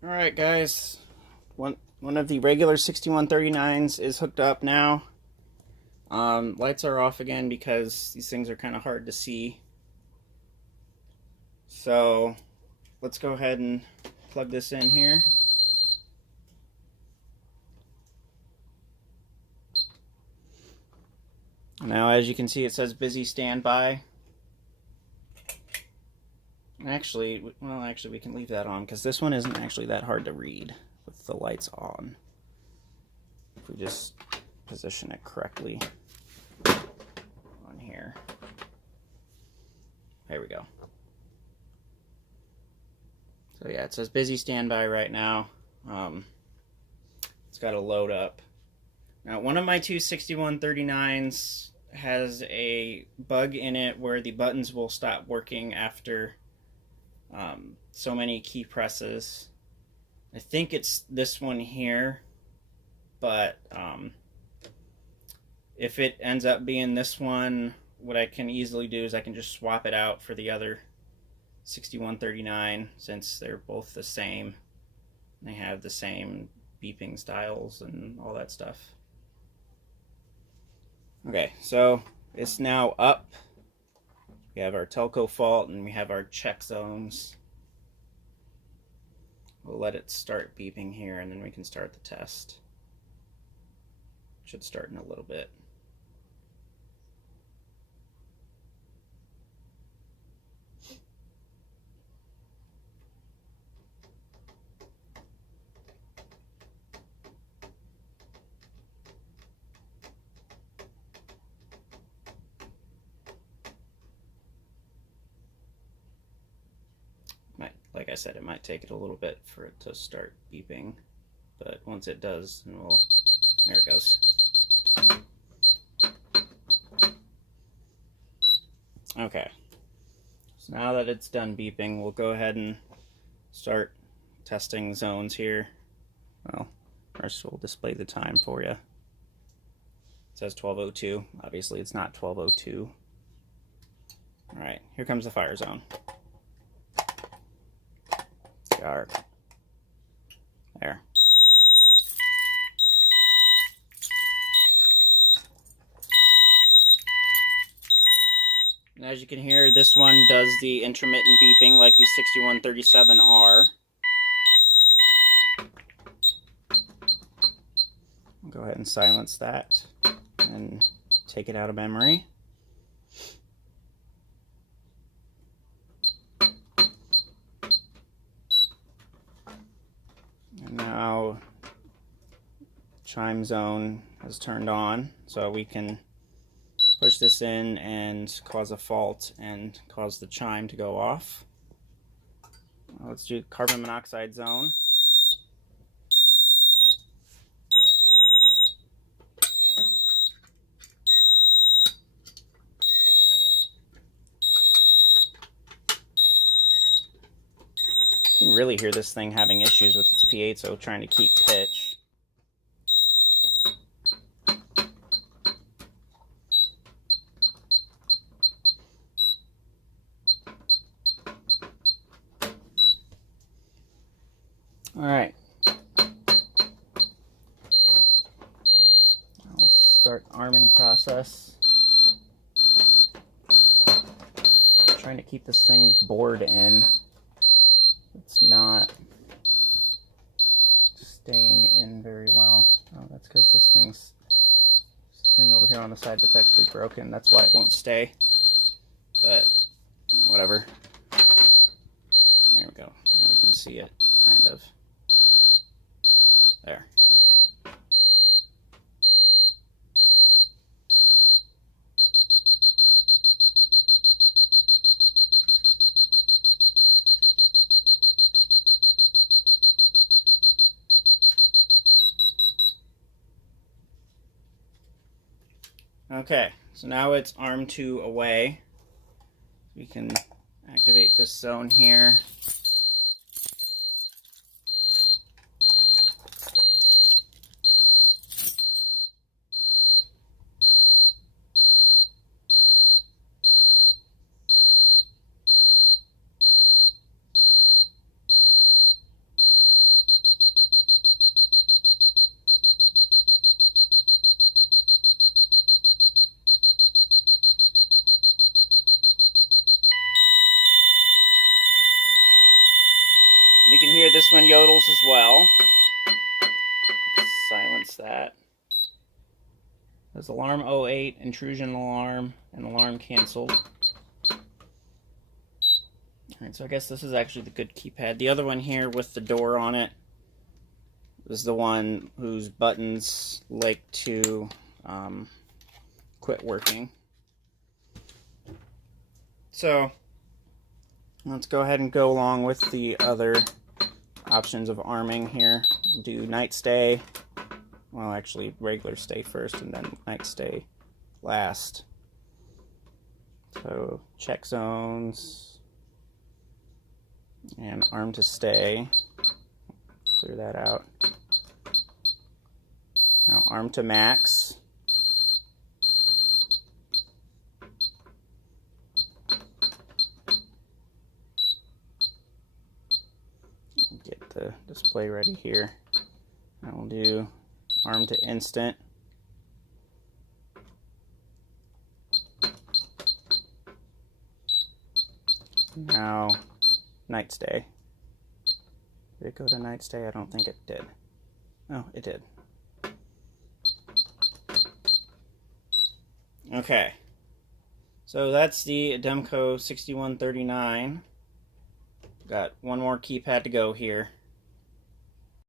Alright guys, one of the regular 6139s is hooked up now. Lights are off again because these things are kind of hard to see. So let's go ahead and plug this in here. Now as you can see it says busy standby. Actually we can leave that on because this one isn't actually that hard to read with the lights on. If we just position it correctly on here. There we go. So yeah, it says busy standby right now. It's got to load up. Now one of my two 6139s has a bug in it where the buttons will stop working after so many key presses. I think it's this one here, but if it ends up being this one, what I can easily do is I can just swap it out for the other 6139 since they're both the same. They have the same beeping styles and all that stuff. Okay, so it's now up. We have our telco fault and we have our check zones. We'll let it start beeping here and then we can start the test. Should start in a little bit. Like I said, it might take it a little bit for it to start beeping, but once it does, then there it goes. Okay, so now that it's done beeping, we'll go ahead and start testing zones here. Well, first we'll display the time for you. It says 12:02. Obviously, it's not 12:02. All right, here comes the fire zone. Dark. There. And as you can hear, this one does the intermittent beeping like the 6137R. I'll go ahead and silence that and take it out of memory. And now chime zone has turned on, so we can push this in and cause a fault and cause the chime to go off. Let's do carbon monoxide zone. You can really hear this thing having issues with its piezo trying to keep pitch. Alright. I'll start arming process. Trying to keep this thing bored in. It's not staying in very well. Oh, that's because this thing over here on the side that's actually broken. That's why it won't stay. But whatever. There we go. Now we can see it, kind of. There. Okay, so now it's arm 2 away. We can activate this zone here. You can hear this one yodels as well. Let's silence that. There's alarm 08, intrusion alarm, and alarm canceled. Alright, so I guess this is actually the good keypad. The other one here with the door on it is the one whose buttons like to quit working. So let's go ahead and go along with the other options of arming here. We'll do night stay. Well, actually, regular stay first and then night stay last. So check zones and arm to stay. Clear that out. Now arm to max. Get the display ready here. And we'll do arm to instant. Now night stay. Did it go to night stay? I don't think it did. Oh, it did. Okay. So that's the Ademco 6139. Got one more keypad to go here.